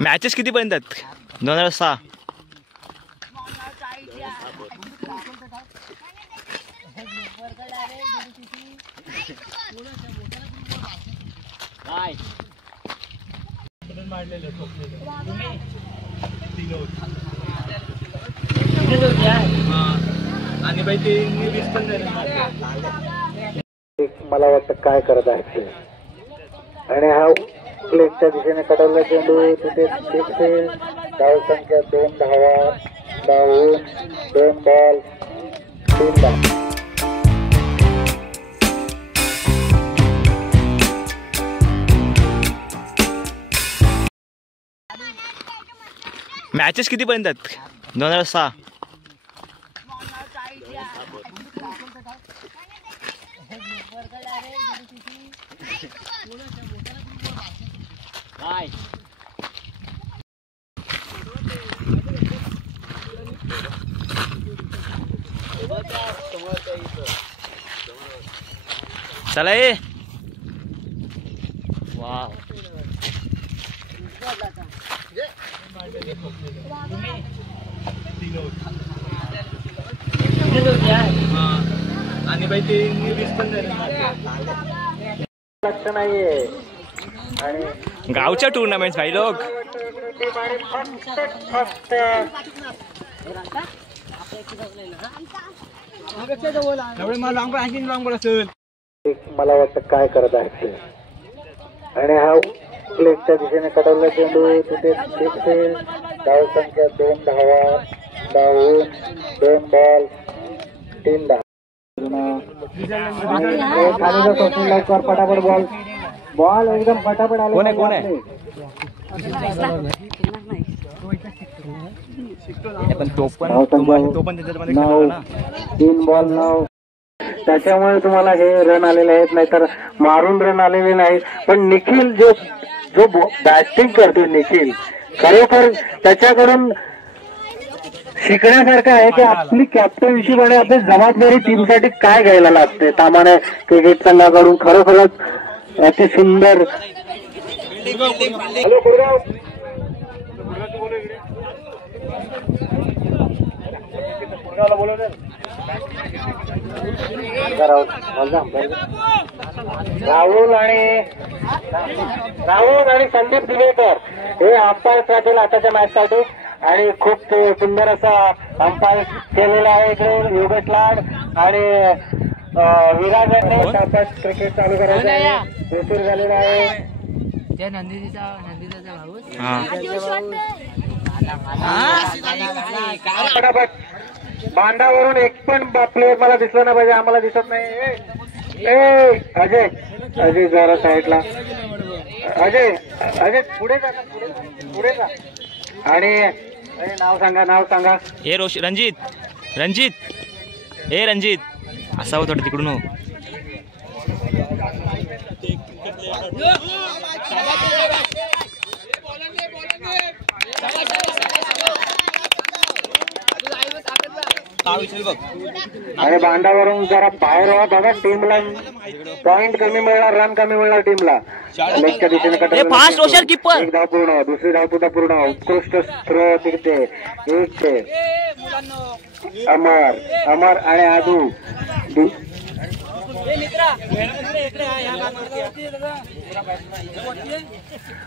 Matches किती पर्यंत आहेत? 2006. आणि बाई ते इंग्लिश पण मला वाटतं काय करत आहे ते. आणि हा प्लेटच्या दिशेने कडवला चेंडू तिथे धाव संख्या 2 धावा, धावून 2 बॉल 3 धावा. मॅचेस किती पर्यंत आहेत? 2006. चला ये. वाव. आणि बाई ते इंग्लिश पण लक्ष नाहीये. आणि गावच्या टुर्नामेंट भाई लोक मला वाटतं काय करत आहे ते. आणि हा प्लेटच्या दिशेने कडवला चेंडू तिथे धाव संख्या 2 धावा, धावून 2 बॉल 3 धावा. फटाफट बॉल बॉल एकदम फटाफट आले. कोण आहे? पण तो पण त्याच्यामध्ये 3 बॉल 9. त्याच्यामुळे तुम्हाला हे रन आलेले आहेत, नाहीतर मारून रन आलेले नाहीत. पण निखिल जो बॅटिंग करतो निखिल, खरोखर त्याच्याकडून शिकण्यासारखं आहे की आपली कॅप्टनशिप आणि आपली जबाबदारी टीमसाठी काय घ्यायला लागते. तामाने क्रिकेट संघाकडून खरोखरच अति सुंदर. राहुल आणि संदीप दिवेकर हे अंपायर राहतील आताच्या मॅच साठी. आणि खूप सुंदर असा अंपायर केलेला आहे इकडे योगेश लाड आणि विराज क्रिकेट चालू करायचं आहे. उशीर झालेला आहे. फटाफट बांधावरून एक पण प्लेअर मला दिसला नाही पाहिजे. आम्हाला दिसत नाही. अजय जरा साईडला. अजय पुढे जा. आणि नाव सांगा. हे रणजित हे रणजित असावं थोडं तिकडून हो. आणि बांधावरून जरा बाहेर व्हा बघा. टीमला पॉइंट कमी मिळणार, रन कमी मिळणार टीमला. लेगच्या दिशेने एक धाव पूर्ण, दुसरी धाव सुद्धा पूर्ण. उत्कृष्ट थ्रो तिथे 1 अमर आणि आदू.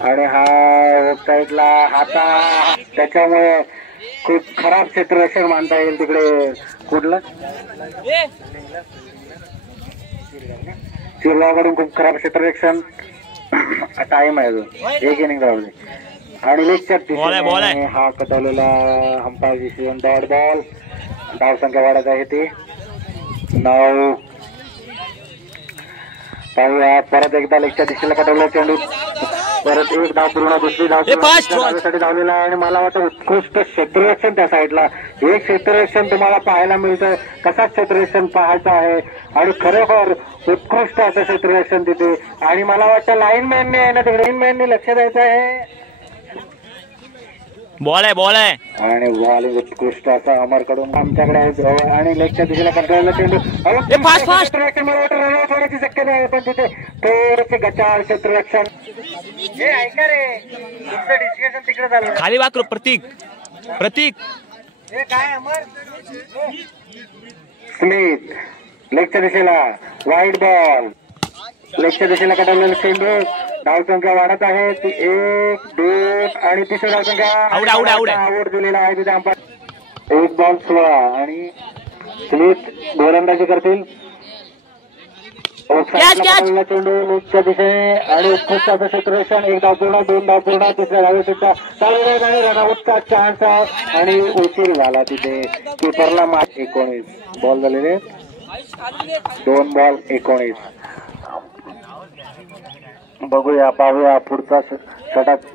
आणि हा साईडला हाता, त्याच्यामुळे खूप खराब क्षेत्ररक्षण मानता येईल तिकडे. कुठलं शिरगावकडून खूप खराब क्षेत्ररक्षण. टाइम आहे अजून 1 इनिंग राहिली. आणि लेगच्या दिशेने हा कटवलेला अंपायर डिसिजन डॉट बॉल. धाव संख्या वाढत आहे ती 9. पाहूया परत एकदा लेगच्या दिशेला कटवला चेंडू. परत 1 धाव पूर्ण, दुसरी धाव धावलेला आहे. आणि मला वाटतं उत्कृष्ट क्षेत्ररक्षण त्या साईडला. हे क्षेत्ररक्षण तुम्हाला पाहायला मिळतं. कसा क्षेत्ररक्षण पाहायचं आहे. आणि खरोखर उत्कृष्ट असं क्षेत्ररक्षण तिथे. आणि मला वाटतं लाईनमॅनने आहे ना तिकडे, लाईनमॅनने लक्ष द्यायचं आहे. बॉल आहे आणि बॉल उत्कृष्ट असा अमरकडून आमच्याकडे आहे आणि लेगच्या दिशेला कंट्रोलला चेंडू फास्ट थोड्याची शक्यता आहे पण तिथे थोडंसं गचाळ क्षेत्ररक्षण हे ऐका रे तुमचं डिस्कशन तिकडे झालं खाली वाकलो प्रतीक हे काय अमर स्मिथ लेगच्या दिशेला वाईट बॉल लेगच्या दिशेला कटवलेला चेंडू धावसंख्या वाढत आहे ती 1 2 आणि तिसऱ्या धावसंख्या आऊट दिलेला आहे तिथे अंपायर 1 बॉल 16 आणि स्मिथ गोलंदाजी करतील चेंडू लेगच्या दिशेने आणि उत्कृष्ट असं क्षेत्ररक्षण 1 धाव पूर्ण 2 धाव पूर्ण तिसऱ्या धावेचा चालू आणि रनआउटचा चान्स आहे आणि उशीर झाला तिथे कीपरला 19 बॉल झालेले 2 बॉल 19 बघूया पाहूया पुढचा षटक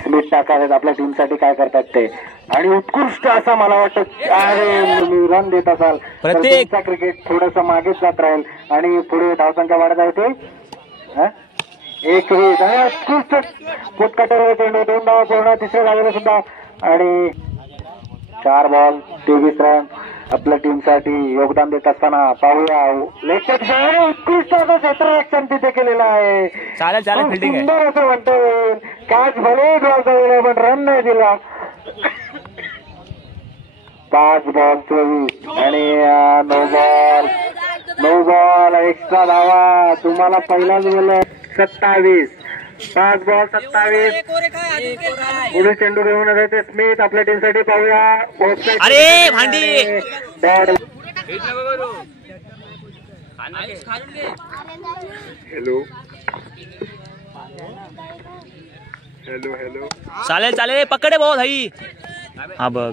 स्मिथ टाकावेत आपल्या टीमसाठी काय करतात ते आणि उत्कृष्ट असा मला वाटतं रन देत असाल प्रत्येक क्रिकेट थोडस मागेच जात राहील आणि पुढे धावसंख्या वाढत आहे ते 21 आणि उत्कृष्ट फुटकाटर चेंडू 2 धावा पूर्ण तिसऱ्या धावेला सुद्धा आणि 4 बॉल 23 रन आपल्या टीमसाठी योगदान देत असताना पाहूया लेगच्या उत्कृष्ट असं क्षेत्ररक्षण तिथे केलेलं आहे चालेल फिल्डिंग सुंदर असं म्हणतो कॅच भले ड्रॉ झालेला पण रन नाही दिला 5 बॉल 24 आणि 9 बॉल एक्स्ट्रा धावा तुम्हाला पहिलाच बोललो 27 5 बॉल 27 पुढे चेंडू घेऊन येते स्मिथ आपल्या टीमसाठी पाहूया अरे भांडी हॅलो चालेल पकडे भाऊ भाई हा बघ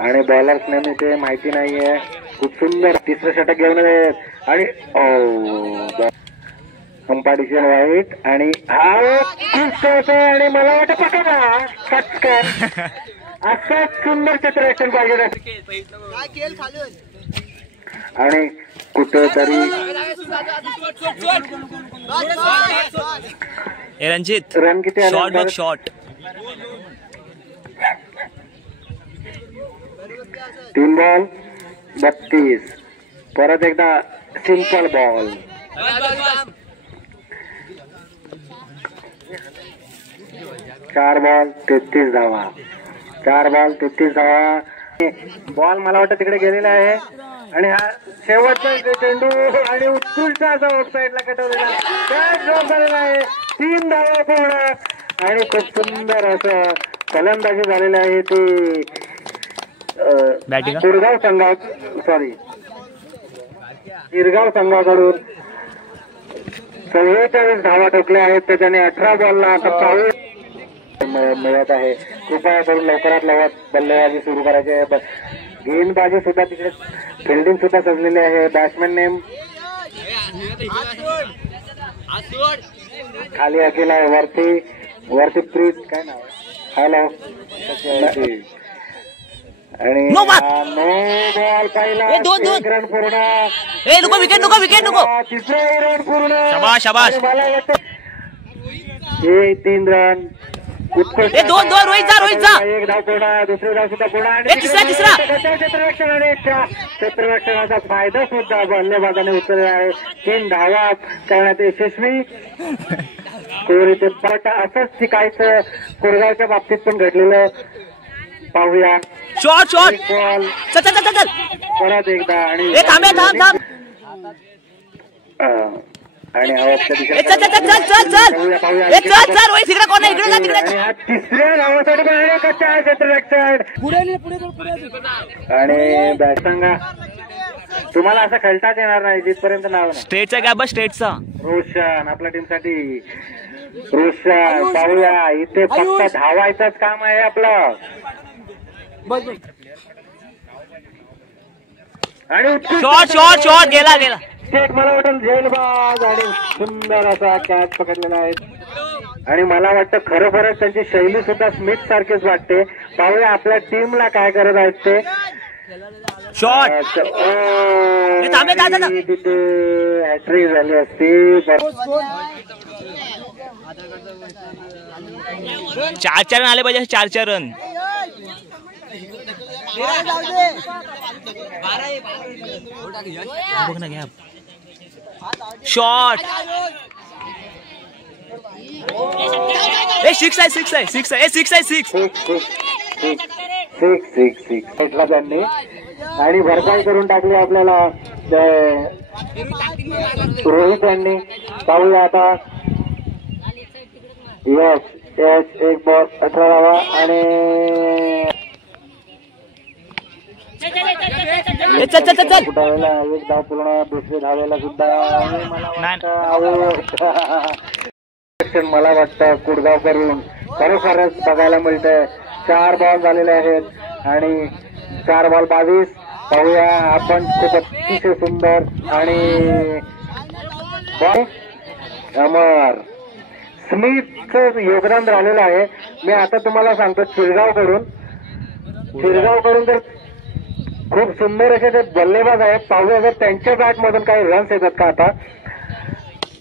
आणि बॉलर्स नेहमी ते माहिती नाहीये खूप सुंदर तिसरं षटक घेऊन येत आणि कंपाटिशन वाईट आणि आणि मला वाटतं पकडा पटकन असं सुंदर क्षेत्ररक्षण पाहिजे आणि कुठेतरी रणजित रन किती शॉट 3 बॉल 32 परत एकदा सिंपल बॉल 4 बॉल 33 धावा 4 बॉल 33 धावा बॉल मला वाटतं तिकडे गेलेला आहे आणि हा शेवटचा चेंडू आणि उत्कृष्ट असा आउटसाईडला कटवलेला ड्रॉप झालेला आहे 3 धावा पूर्ण आणि खूप सुंदर असं फलंदाजी झालेलं आहे ते गिरगाव संघाकडून 44 धावा ठोकल्या आहेत त्याच्याने 18 बॉलला आता मिळत आहे कृपया करून लवकरात लवकर बल्लेबाजी सुरू करायची आहे गेंदबाजी सुद्धा तिकडे फिल्डिंग सुद्धा सजलेली आहे बॅट्समॅन नेम खाली अकेला आहे वरती प्रीत काय नाव हॅलो आणि नो बॉल पहिला 1 रन पूर्ण विकेट नको तिसरा रन पूर्ण शाबाश मला वाटतं 3 रन उत्कृष्ट 2 रोहित जा 1 धाव पूर्ण दुसरी धाव सुद्धा पूर्ण आणि तिसरा क्षेत्ररक्षण आणि क्षेत्ररक्षणाचा फायदा सुद्धा बल्लेबाजाने उचलला आहे 3 धावा करण्यात यशस्वी कोरी ते परत असंच काहीच कोरगावच्या बाबतीत पण घडलेलं पाहूया शॉट बॉल चल परत एकदा आणि आणि तिसऱ्या धावासाठी आणि बॅट सांगा तुम्हाला असं खेळताच येणार नाही जिथपर्यंत नाव नाही स्टेटचा गॅप स्टेटचा रोशन आपल्या टीमसाठी रोशन पाहूया इथे फक्त धावायचंच काम आहे आपलं आणि शॉट गेला स्टेट मला वाटेल झेलबाज आणि सुंदर असा कॅच पकडलेला आहे आणि मला वाटतं खरोखरच त्यांची शैली सुद्धा स्मिथ सारखीच वाटते पाहूया आपल्या टीमला काय करत आहेत ते शॉट तिथे हॅट्रिक झाली असती चार रन आले पाहिजे, 4 रन. बघ ना घ्या शॉट. ए 6 आहे 6 आहे 6 आहे 6 आहे 6. भेटला त्यांनी आणि भरपाई करून टाकली आपल्याला रोहित यांनी. पाहूया आता. यश एक बॉल 18 धावा आणि कुठावेला एक धाव पूर्ण. दुसरी धावेला सुद्धा मला वाटतं कुडगाव करून खरोखरच बघायला मिळतंय. 4 बॉल झालेले आहेत आणि 4 बॉल 22. पाहूया आपण. खूप अतिशय सुंदर आणि अमर स्मिथचं योगदान राहिलेलं आहे. मी आता तुम्हाला सांगतो शिरगावकडून तर खूप सुंदर असे ते बल्लेबाज आहेत. पाहूया जर त्यांच्या बॅटमधून काही रन्स येतात का. आता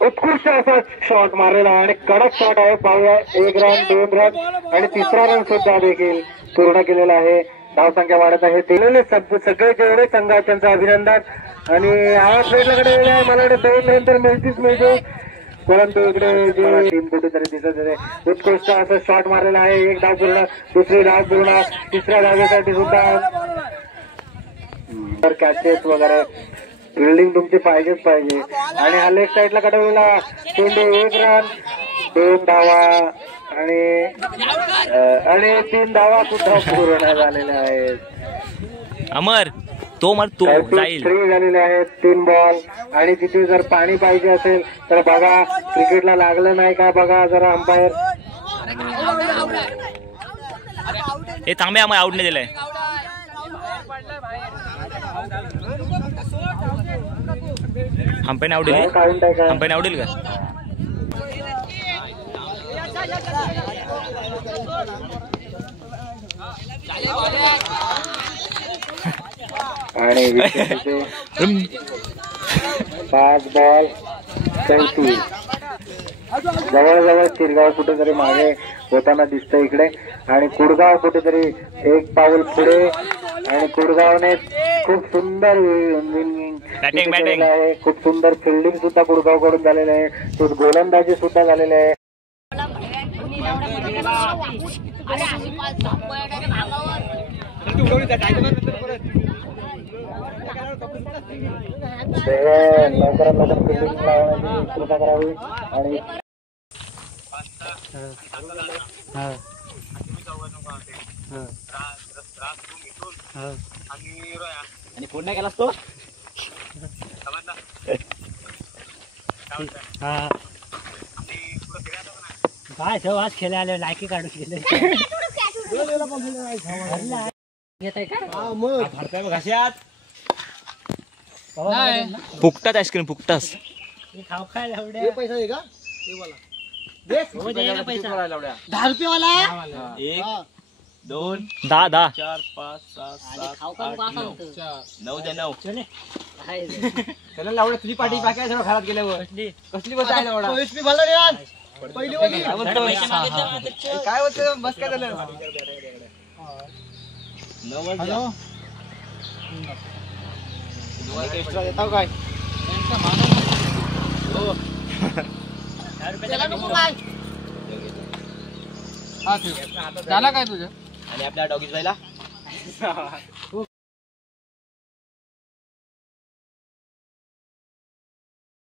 उत्कृष्ट असा शॉट मारलेला आहे आणि कडक शॉट आहे. पाहूया 1 रन 2 रन आणि 3रा रन सुद्धा देखील पूर्ण केलेला आहे. धावसंख्या वाढत आहे. सगळे जेवढे संघ आहेत त्यांचं अभिनंदन. आणि आवाज भेटल्याकडे मला वाटतं 2 नंतर मिळते परंतु इकडे जे टीम कुठेतरी दिसत आहे. उत्कृष्ट असं शॉट मारलेला आहे. 1 धाव पूर्ण. दुसरी धाव पूर्ण. 3ऱ्या धावेसाठी सुद्धा कॅचेस वगैरे फिल्डिंग तुमची पाहिजेच पाहिजे. आणि हा लेफ्ट साईडला कडवलेला चेंडू 1 रन 2 धावा आणि 3 धावा सुद्धा पूर्ण झालेल्या आहेत. अमर तो जाईल. 3 झालेले आहेत 3 बॉल. आणि तिथे जर पाणी पाहिजे असेल तर बघा. क्रिकेटला लागलं नाही का बघा जरा अंपायर. हे थांबे आम्हाला आउट नाही दिलंय. अंपायर आउट दिले. अंपायर आउट दिल का. आणि 5 बॉल 34. जवळजवळ शिरगाव कुठेतरी मागे होताना दिसतंय इकडे. आणि कुडगाव कुठेतरी 1 पाऊल पुढे. आणि कुडगावने खूप सुंदर बॅटिंग आहे. खूप सुंदर फिल्डिंग सुद्धा कुडगाव कडून झालेलं आहे. गोलंदाजी सुद्धा झालेली आहे. लवकरात लवकर फिल्डिंग लावण्याची कृपा करावी. आणि फोन नाही केलास तो. काय ठेव आज खेळायला आले लायकी काढू गेले. फुकटाच आईस्क्रीम फुकटाच. खाऊ खायला पैसा आहे का. 10 रुपयेवाला. 1 2 10 10 4 5 6 7 8 9 9 9. त्याला लावडे तुझी पाठी बाकी आहे. घरात गेल्यावर कसली बस आहे लावडा. पहिली काय होतं बस काय झालं. हॅलो एक्स्ट्रा देता काय. झाला काय तुझं. आणि आपल्या डॉगीज जायला